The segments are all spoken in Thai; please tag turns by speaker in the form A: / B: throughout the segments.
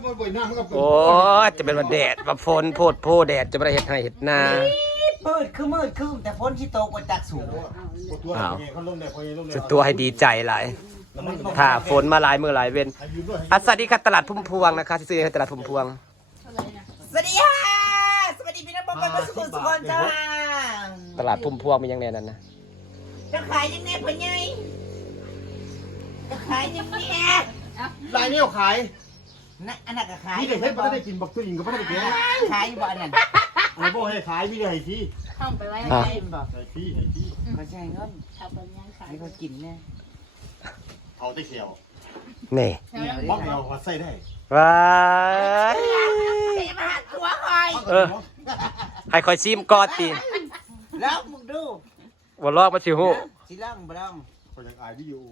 A: บ่อยหน้ามันก็
B: โอ้จะเป็นวันแดดว่าฝนโพดโพแดดจะไม่ได้เห็ดให้เห็ดนา
C: มืดคือแต่ฝนที่ตกมาจากสูง
B: สุดตัวให้ดีใจหลายถ้าฝนมาหลายมือหลายเว้นสวัสดีค่ะตลาดพุ่มพวงนะคะซื้อให้ตลาดพุ่มพวง
C: สวัสดีค่ะสวัสดีพี่น้องบอลสุขคนจ้า
B: ตลาดพุ่มพวงมียังไงนั้นนะ
C: จะขายยังไงพ่อใหญ่จะขายยังไง
A: ลายนี้ขาย
C: นะอันนั้นก็ขาย
A: นี่เด็กให้ไม่ได้กินบักตัวอิงก็ไม่ได้กิน
C: ขายบ่อันนั้น
A: อะไรบ่ให้ขายไม่ได้ให้ที่
D: ห้องไปไว้
C: ให้บ่
A: ให้ที่
C: เขาใช้เงิน
D: เอาไปยังขาย
C: ให้เขากินเนี่ย
A: เอาได้เขียว
B: นี่
A: บักเดียววัดใส่ได้
B: ว้า
C: มาหัดหัวคอย
B: ให้คอยซิมกอดตี
C: แล้วมึงดู
B: วันลอกมาชิวหู
C: สิล่างบ่ล่าง
A: คนยังอายวิดีโอ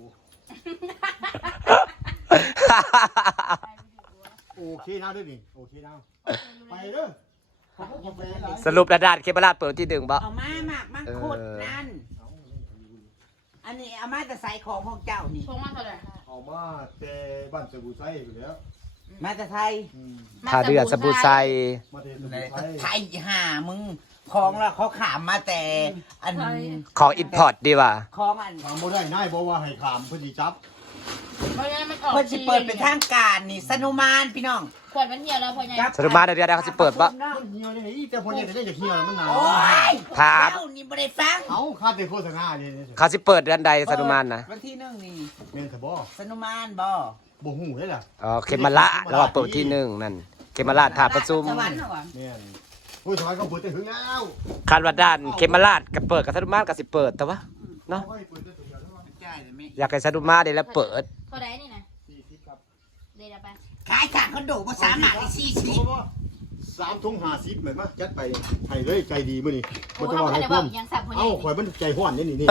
A: โอเคนะด้วยนี่โอเคนะไปเด้อ
B: สรุประดาษเคปลาเปิดที่ดึงบ่
C: เอามาหมากมังคุดนั่นอันนี้เอามาแต่ใส่ของพวกเจ้านี่
D: พวงมาเท่าไหร่
A: เอามาแต่บ้านสบู่ไส้อยู่แล้ว
C: มาแต่ไทย
B: ถ้าเดือดสบู่ใส่
C: ไทยห่ามึงของละเขาขามมาแต่อัน
B: ของอินพอร์ตดีว่ะ
C: ของอัน
A: ทำบ่ได้ง่ายบอกว่าให้ขามเพื่อสิจับ
C: เพื่อสิเปิดเป็นทางการนี่สนุมานพี่น้อง
D: ขวดมันเหี่ยวแล้วพ่อใหญ่
B: สนุมานเดี๋ยวเขาจะเปิดปะ
A: เหี่ยวนี่แต่พอยังได้จะเหี่ยวมันนาน
C: โอ้ยถามนี่ไม่ได้ฟัง
A: เอาค่าแต่โฆษณาเนี่ย
B: เขาจะเปิดเดือนใดสนุมานนะ
C: วันที่1นี่
A: เมนเถอะบ่
C: สนุมานบ่
A: หูได้ล่ะ
B: อ๋อเคมาละแล้วเปิดที่1นั่นเคมาละถาประชุม
A: เนี่ยผู้ชายเขาเปิดแต่ถึงแล้ว
B: คาดว่าด้านเคมาลาดกับเปิดกับสนุมานกับสิเปิดแต่ว่าเนาะอยากให้สนุมานได้แล้วเปิด
D: เท่าไหร่นี่นะเดี๋ยวไป
C: ขายขาดคอนโดภาษาหมาได้
A: 3 ถุง50เหมือนมั้ยจัดไปให้เลยใจดีมื้อนี้
D: บ่ต้องว่าให้เพิ่ม
A: เอ้าข่อยมันใจฮ้อนนี่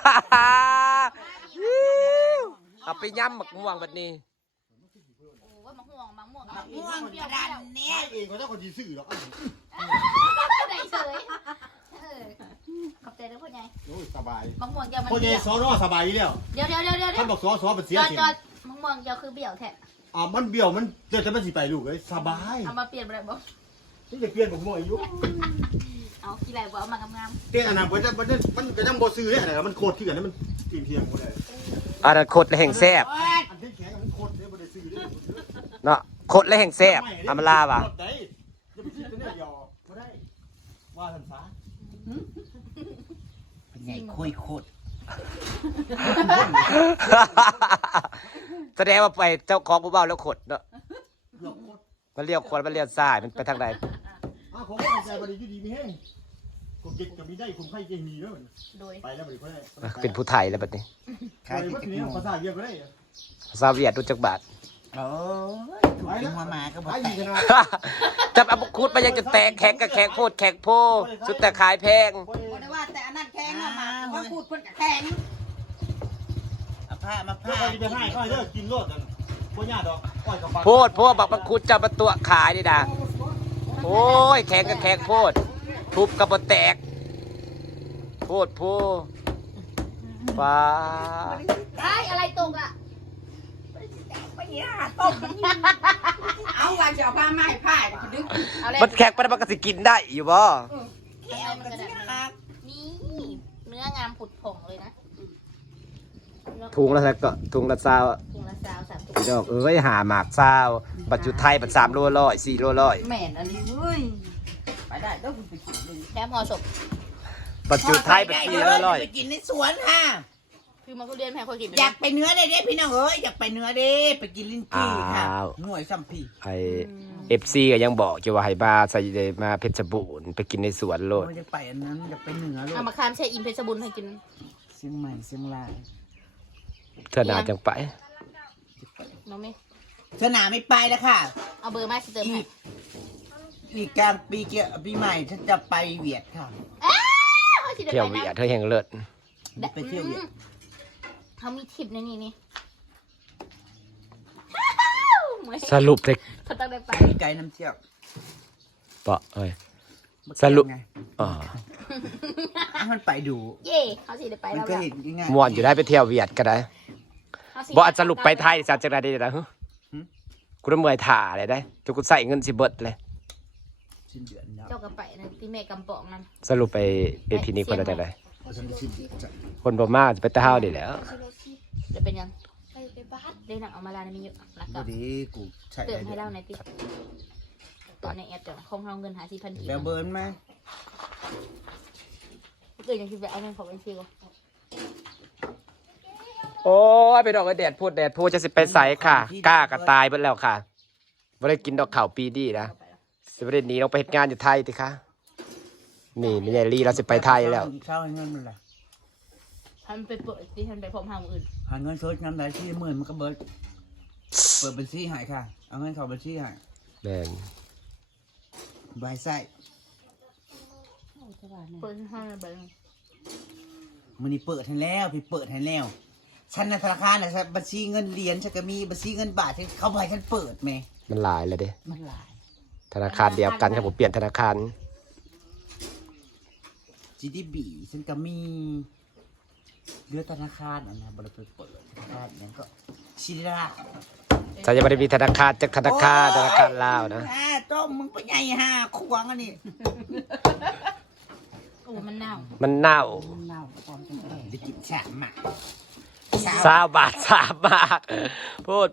B: เอาไปย่ำหมักม่วงแบบนี้
D: โอ้ยมะม่วง
C: กระดานเนี่ย
A: เองก็ต้องคนจีซื่อหรอก
D: ได้เฉยขอบใจด้วยพ่อใหญ่
A: โอ้ยสบาย
D: มะม่วงเดียวมัน
A: พ่อใหญ่ซ้อนว่าสบายอยู่แล้ว
D: เดี๋ยว
A: ท่านบอกซ้อเป็นเสียสิ
D: จอดมะม่วงเดียวคือเบี่ยวแท้
A: มันเบี้ยวมันเดี๋ยวจะไม่สิไปลูกเลยสบาย
D: เอามาเปลี่ยนอะไรบ่
A: นี่จะเปลี่ยนผมหน่อยอยู่
D: เอากี่ไรบ่เอามางาม
A: เตี้ยอันนั้นมันก็ยังบ่ซื้อเลยนะมันโคตรที่กันมันกินเพียงหมดเลย
B: อันนั้นโคตรและแห่งแซ่บ
A: อันที่แข็งมันโคตรเลยบ่ได้ซื้อเลย
B: เนาะโคตรและแห่งแซ่บอามาลาว่ะ
A: จะไปซื้อตัวเนี่ยยอบ่ได้ว่าทันฟ้า
C: เป็นไงคุยโคตร
B: แสดงว่าไปเจ้าของผู้เบาแล้วขดเนาะมันเลี้ยวขวดมันเลี้ยวซ้ายมันไปทางใด
A: ผมใจบริยุดีมีแห้งผมเก็บกับมีได้ผมให้เจมีแล้วไปแล้วบริได้
B: เป็นผู้ไทยแล้วแบบนี้
A: ภาษาเยอะก็ได้
B: ภาษาเวียดรู้จักบาท
C: โอ้ยถูกเป็นหัวมาก็บอก
B: จับอับคุดไปยังจะแตกแข็งกับแข็งโพดแข็งโพสุดแต่ขายแพง
C: แต่ว่าแต่อันนั้นแข็งมาว่าพูดคนแข็งผ้ามาผ้า
A: ไปให้ก็เลิกกินโลดกันพวกญาติดอก
B: โพดพวกบักบักคุดจับมาตัวขายนี่นะโอ้ยแข็งกับแข็งโพดทุบกับบ่แตกโพดโพฟ้า
D: อะไรตกอ่ะ
C: เอาวันจะเอาผ้าไม้ผ้า
B: มันแข็งไปมันก็สิกินได้อยู่บ่
D: นี่เนื้องามผุดผ่องเลยนะ
B: ถุงละสักก็ถุงละซาวพี่น้องหาหมากซาวปัจจุไทยปัจ3 โล 100 4 โล 100
C: แม่นอันนี้เฮ้ยไปได้ต้องไปกินเลย
D: แค่พอศพ
B: ปัจจุไทยปัจ4 โล 100
C: ไปกินในสวนค่ะ
D: คือมาทุเรียนแพงคนกิน
C: อยากไปเนื้อเด้พี่น้องเอ้ยอยากไปเนื้อเด้ไปกินลิ้นจี่ค่ะหน่วยซัมพี
B: ไอFC ก็ยังบอกอยู่ว่าให้มาใส่มาเพชรบูรณ์ไปกินในสวนโลด
C: อยากไปอันนั้นอยากไปเนื้อโลด
D: เอามาคามใช้อิมเพชรบุญให้กิน
C: เชียงใหม่เชียงราย
B: เธอหนาจังไป
D: น้องไม่
C: เธอหนาไม่ไปแล้วค่ะ
D: เอาเบอร์มาสิเติมให้
C: อีกกลางปีใหม่ฉันจะไปเวียดค่ะ
B: เที่ยวเวียดเธอแห่งเลิศ
C: ไปเที่ยวเวียด
D: เขามีทิปในนี่
B: สรุปเลย
D: เขาต้องได้ไป
C: ไกลน้ำเที่ยว
B: เปาะสรุป
C: มันไปดู
D: เย่เขาสิได้ไปแล้ว
B: ม่วนอยู่ได้ไปเที่ยวเวียดก็ได้บอกสรุปไปไทยจากจังไรดีนะกูต้องเมื่อยถ่าเลยได้จุกูใส่เงินสิเบิดเลย
C: สิ้นเดือนแล้ว
D: เจ้ากระไปนั่นที่แม่กำปองนั่น
B: สรุปไปเอพีนี้คนละจังได
A: ฉันได้ชิมจัด
B: คนบ่มาจะไปตะเฮาดิแหล้ว
D: จะเป็นยังไปบ้านเล่นหนังเอามาลาในมีเยอะแล้ว
A: พ
D: ก็
A: อดีกูใช้
D: เติมให้เราในติ๊กตัวในแอปเดี๋ยวคงเอาเงินหา4,000กีบ
C: แล้วเบิร์นไหม
D: เกิดยังคิดแบบเอาเงินของบัญชีก่อน
B: โอ้ยไปดอกกระแดดพูดจะสิไปใส่ค่ะกล้ากระตายเบิดแล้วค่ะบ่ได้กินดอกข้าวปีดีนะสิบ่ได้หนีลงไปเฮ็ดงานอยู่ไทยติคะนี่ไม่ใช่ลีเราสิไปไทยแล้ว
C: เช้าให้เงินมันละ
D: ท่านไปเปิดที่ท่านไปพร้อมทางอื่น
C: หาเงินสดน้ำไหลที่หมื่นมันก็เบิร์ดเปิดบัญชีหายค่ะเอาเงินเข้าบัญชีหาย
B: แม่น
C: บายไส้
D: เปิดให้ไป
C: มันนี่เปิดให้แล้วพี่เปิดให้แล้วฉันในธนาคารนะบัญชีเงินเหรียญฉันก็มีบัญชีเงินบาทฉันเขาบอกให้ฉันเปิดไหม
B: มันหลายเลยเด้
C: มันหลาย
B: ธนาคารเดียวกันครับผมเปลี่ยนธนาคาร
C: GDB ฉันก็มีเรือธนาคารอันนะบริษัทเปิดธนาคารนั้นก็ชิลา
B: ฉันยังไม่ได้มีธนาคารจากธนาคารลาวนะ
C: ต้มมึงไปไงฮะควงอันนี้
D: โอ้มันเน่า
B: มันเน่า
C: มันเน่าตอนแก่ได้กินฉ่ำอ่ะ
B: 20 บาท3 บาทพูด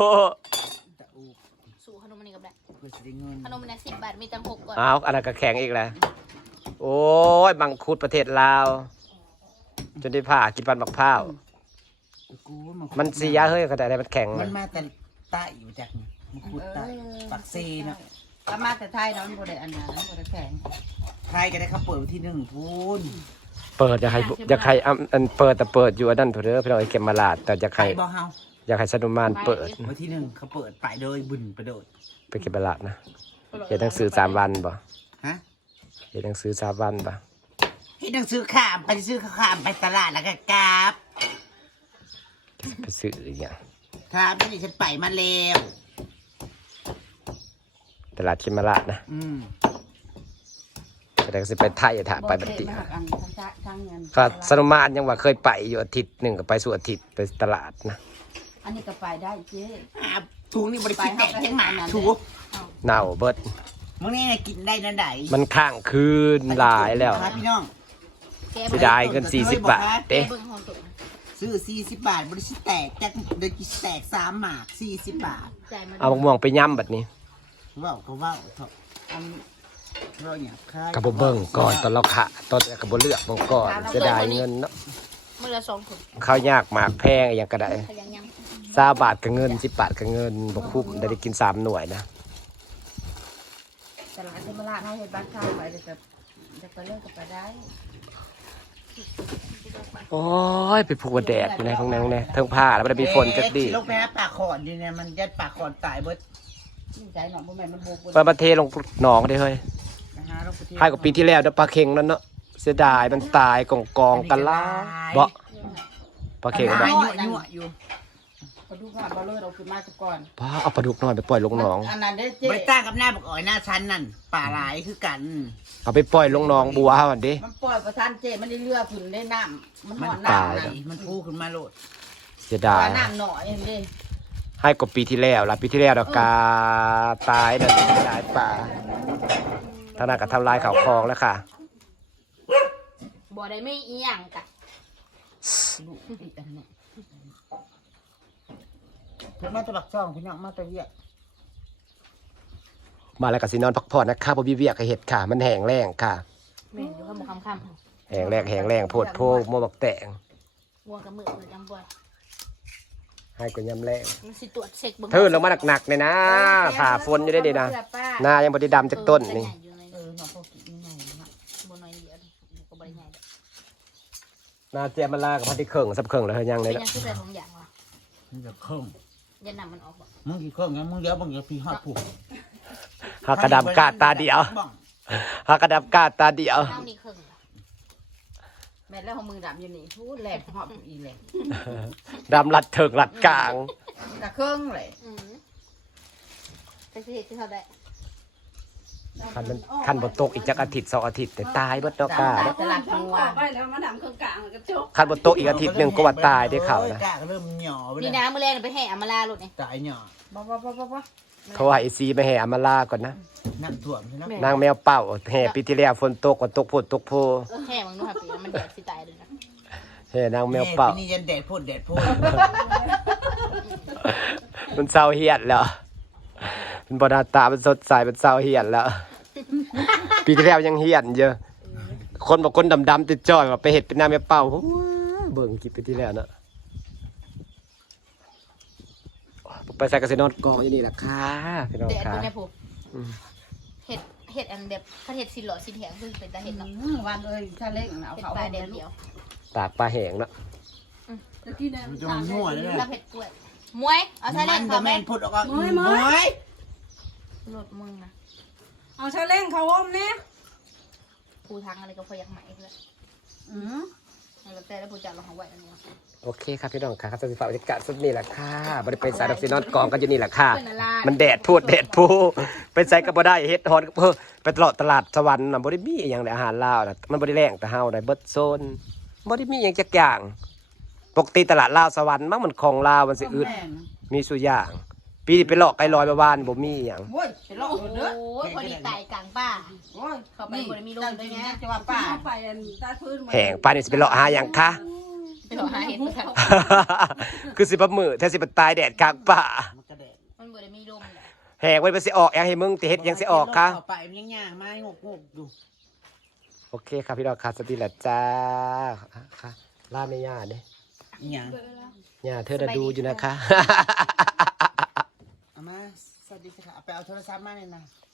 D: สู่ขนมอันนี้กับได้
C: เพื่อจะได้เงิน
D: ขนมอันนี้10 บาทมีตัง6ก่อน
B: เอาอันนั้นก็แข็งอีกแล้วโอ้ยบังคุดประเทศลาวจนได้ผ่ากินปันบักพร้าวมันเสียเฮ้ยก็ได้มันแข็ง
C: มันมาแต่ใต้อยู่จากนี่มันขุดใต้ปักเซเนาะ
E: ก็มาแต่ไทยเนาะมันบ่ได้อันนั้นบ่ได้แข็ง
C: ไทยก็ได้เขาเปิดวันที่1พูน
B: เปิดอยากให้อันเปิดแต่เปิดอยู่อันนั้นเถอะเด้อพี่น้องไอ้เข็มมาลาดแต่อยาก
C: ไท
B: ให้
C: ยบ่เฮา
B: อยากให้สนุมานเปิด
C: วันที่1เขาเปิดไปโดยบุญประโดด
B: ไปเข็มมาลาดนะเฮ็ดหนังสือ3 วันบ่
C: ฮะ
B: เฮ็ดหนังสือ3 วันบ่
C: ให้หนังสือข้ามไปซื้อข้ามไปตลาดแล้วก็กราบ
B: ไปซื้ออีกอย่าง
C: ถ้าไม่ได้ฉันไปมาแล้ว
B: ตลาดเข็มมาลาดนะ ก็ได้สิไปไทยถ้าไปบัดนี้
E: บ่อันทั้งเงิน
B: ก็สนุมานยังว่าเคยไปอยู่อาทิตย์หนึงก็ไปสู่อาทิตย์ไปตลาดนะ
E: อันนี้ก็ไปได้เจ๊
C: ถุงนี่บริกินแตกจังหมาถูก
B: เน่าเบิด
C: มึงนี่กินได้นั่นไหน
B: มันข้างคืนหลายแล้ว
C: ครับพี่น้อง
D: แก
B: เสียดายเงิน40 บาทเด้
D: เบิ่งห้องตุ่ม
C: ซื้อ40 บาทบริษัทแตกจากเดือนกิแตก3หมาก40 บาท
D: จ่ายมา
B: เอามะม่วงไปย่ำบัดนี้
C: ว้าวก็ว้าวเถอะอันเราเนี่ยคาย
B: กระบเบิ้งก่อนตอนเราขะตอนกระบเลือกเบิ่งก่อนเสียดายเงินเนาะ
D: มื้อละ2ถุง
B: ข้าวยากหมากแพงอย่างกระได
D: ขยังยัง
B: 20 บาทกับเงิน10 บาทกับเงินบ่คุ้มได้กิน3 หน่วยนะ
E: ตลาดเทมราชเฮาเฮ็ดบ้านข้าวไปจะไปเลิกก็ไปได้
B: โอ้ยไปผูกแดดอยู่ในของนางเนี่ยทั้งผ้าแล้วบ่ได้มีฝนจักดี
C: ลงไปหาปากขอนอยู่เนี่ยมันยัดปากขอนตายเบิด
E: นี่ใจเนาะบ่แม่นมันโบก
B: ไปมาเทลงหนองได้เฮ้ย
C: นะฮะลงไปที่
B: ให้กับปีที่แล้วเด้อปลาเค็งนั่นเนาะเสียดายมันตายกองกันล่าบ่ปลาเค็ง
C: บ่
B: บ่
C: ยั่วอยู่
E: พอดูว่าบ่เลิกเอาขึ้นมาซะก่อน
B: ป้าเอาปลาดุกน้อยไปปล่อยลงหนอง
E: อันนั้นเด้เจ๊
C: บริต้างกับหน้าบอกอ๋อยหน้าชั้นนั่นป่าหลายคือกัน
B: เอาไปปล่อยลงหนองบัวเฮาอันดิ
E: มันปล่อยประทานเจ๊มันได้เรือขึ้นได้น้ำมันห
C: มัน
E: อน
C: ตาย
E: น้ำนะ
C: มันพูขึ้นมาโลด
B: เสียดาย
E: ว่าน้ำหน่อยเองเด้
B: ให้กว่าปีที่แล้วล่ะปีที่แล้วดอกกาตายนั่นตายป่าท่านั้นก็ทำลายเขาคลองแล้วค่ะ
D: บ่ได้ไม่อีหยังกะ
E: ลูกอีกอันนี้
C: ถึงมาตะบักช่องพี่น้องมาตะเวีย
B: มาแล้วก็สินอนพักผ่อนนะคะบ่มีเวียกให้เฮ็ดค่ะ มันแห้งแล้งค่ะ
D: แม่นอยู่ข้างบ่ค่ำๆ
B: แห้งแล้งโพดโพหม้อบักแตง
D: วัวกับมือเลยจังบ่อย
B: ให้ก็ยำแรง
D: มันสิตรวจเช็คเบิ่ง
B: เทินลงมาหนักๆเลยนะผ่าฝนอยู่ได้ดีนะหน้ายังบ่ได้ดำจากต้นนี่
E: เออเนาะพวกกินใหญ่ๆเนาะ
D: บ่น้อยเดียวก็บ่ได้ใหญ่
B: หน้าเจียมมันลากับพันที่เข่งสับเข่งแล้วเฮ้ยยังเล
D: เป็
B: ย
D: น
B: นะ
D: ยังคือใส่ของอย่างวะ
C: มึงจะเครื่อง
D: ยันนำมันออกบ่
C: มึงกี่เครื่องงั้นมึงเดี๋ยวมึงจะพี่ฮอดผูก
B: หากระดำกาดตาเดียวหากระดำกาดตาเดียว
D: เท่านี้ครึ่ง
E: แม่แล้วเอามือดำอยู่นี่พูดแหลกหอบอีแหลก
B: ดำลัดเถิงลัดกลาง
E: กะเครื่องเลย
D: แต่สิเฮ็ดคือเท่าได้
B: คันบ่ตกอีกจักอาทิตย์2อาทิตย์แต่ตายเบิดเนาะกล้าเนาะ
E: ตลาดทัว
F: ไปแล้วมาดำเครื่องกลางกระจก
B: คันบ่ตกอีกอาทิตย์หนึงก็ว่าตายได้ข่าวนะ
C: กล้าก็เริ่มหย่อไป
E: นี่
C: แล้ว
E: นะมื้อแรกไปแห่อำมาลาลูกนี่
C: ตายหย่อ
E: บ่
B: โทรหาไอซีไปแห่อำมาลาก่อนนะ
C: น้ำท่วมใช่ไหม
B: นางแมวเป่าแห่ปีที่แล้วฝนตกก็ตกโพดตกโพ
E: แห่มึงดูค่ะปีมันแดดสิตายเลยนะ
B: แห่นางแมวเป่า
C: ปีนี้ยันแดดโพดแดดโพด
B: มันเศร้าเหียดแล้วมันบ่หน้าตามันสดใสมันเศร้าเหียดแล้ว ปีที่แล้วยังเหียดเยอะ คนบอกคนดำๆติดจ้อยว่าไปเห็ดเป็นนางแมวเป่าโอ้ยเบิ่งคลิปไปที่แล้วเนาะไปใส่กระเซนอนกองอยู่นี่แหละค่ะพี่น้อง
E: แดด
B: ค่ะ
E: เป็นไงผู้
B: อืม
E: เห็ดอันแบบถ้าเห็ดสิหล่อสิแถงคือเป็นตาเห็ดเนาะ
F: วันเอ้ยถ้าเล็กเอา
E: เป็น
F: เขา
E: ปลาแดดเดียว
B: ตากปลาแห้งเนาะ
F: ตะกี้เนี่ย
C: มันจะมันมั่วเลย
E: รับเห็ดกล้วยมวยเอาใส่เล่น
C: ก็
E: เขาไหม
C: แม่นพูดออกมา
E: รถมึงนะ
F: เอาชาเล่งเขาอ้อมเนี่ย
E: ผู้ทางอะไรก็พออยากใหม่เพื่อนแล้วแต่แล้วผู้จัดเราของไหวอันนี้
B: โอเคครับพี่น้องค่ะครับสวัสดีฝากบรรยากาศสุดนี่แหละค่ะบ่ได้ไปสายดอกซีนอนกองกันอยู่นี่แหละค่ะ
E: เพื่อนอะไร
B: มันแดดพูดแดดพูไปใส่ก็บ่ได้เฮ็ดฮอนก็เพิ่นไปตลอดตลาดสวรรค์น่ะบ่ได้มีอหย่างในอาหารลาวน่ะมันบ่ได้แรงแต่เฮาได้เบิดโซนบ่ได้มีหยังจักอย่างปกติตลาดลาวสวรรค์มันของลาวมันสิอึดมีสุอย่าง ปีนี้ไปเลาะไก่ลอยมาบ้านบ่มีหยัง
F: โอ้ยไปลอก
E: โอ้
F: เด้อ
E: ยพอดีตายกลางป่า
F: โอ้ย
E: เขาไปบ่ได้มีลมด้วยไง
F: จะว่าป้าไปใต้พื้น
B: แห้งปานนี้สิไปเลาะหาหยังคะ
E: ไปหาเห็ดค่ะ
B: คือสิบ่มื้อแท้สิไปตายแดดกลางป่า
C: มันกระแดด
E: มันบ่ได้มีลม
B: แห้งไว้ไปสิออกหยังให้มึงติเฮ็ดหยังสิออกคะ
C: เข้าไปมันยังย่างไม้งกอยู่
B: โอเคครับพี่น้องค่ะสวัสดีล่ะจ้าค่ะลาแม่ย่าเด้
C: อีหยัง
B: ย่าเธอน่ะดูอยู่นะคะ
C: เอามาสวัสดีค่ะไปเอาโทรศัพท์มาเลยนะ